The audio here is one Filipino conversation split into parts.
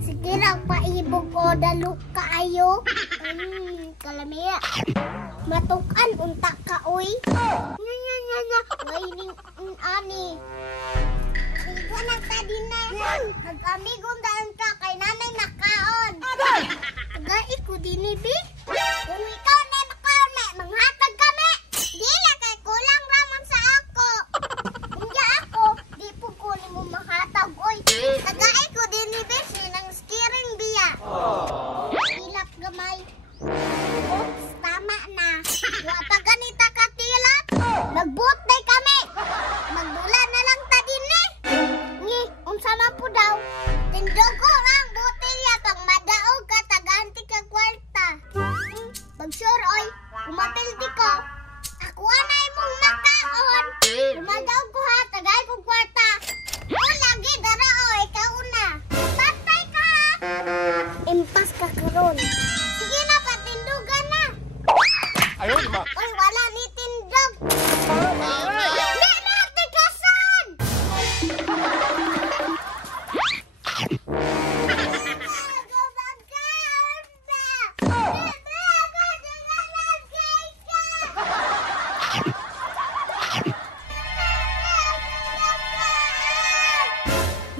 Sige lang, paibog o dalo kaayo. Kalamiya. Matukan, unta ka, uy. Nya. Waining ani. Igo na ka din na. Nag-amigong daan ka kay nanay nakaon. Tagay ko din ni Bi. Kung ikaw na makaon na, manghatag kami. Di na kay kulang ramang sa ako. Hindi ako, di po kunin mo mahatag, uy. Tagay ko din ni Bi, sinang steering biya. Hilap gamay. Oops, tama na. Wata ganita katilap. Magbutay kami. Magdula na lang ta din eh. Ngi, unsa man po daw. Tindog ko ang botelya pag madaog ka taganti ka kwarta. Pag sure oy, umapildi ko. Ako na imong makaon. Madaog ko ha, tagay ko kwarta. O lagi dara o, ikaw na. Patay ka ha. Impas ka karon. Sige na, patindugan na. Ayun, ma. Oy, wala ni tindog. Di na, tikasan!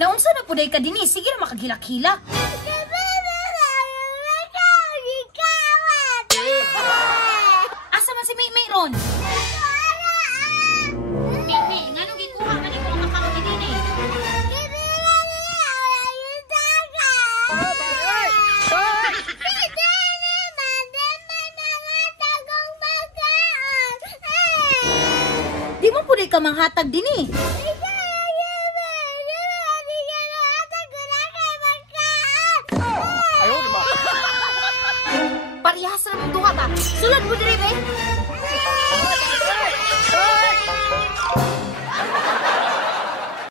Naunsa na puday ka dinhi? Sige na makagilak-hilak. Asa man si May ron? May, ngano gikuha man imo ang account ni dinhi? Di mo puday ka manghatag dinhi. Ayun, ma. Parihas na mong duha ba? Sulod mo diri be.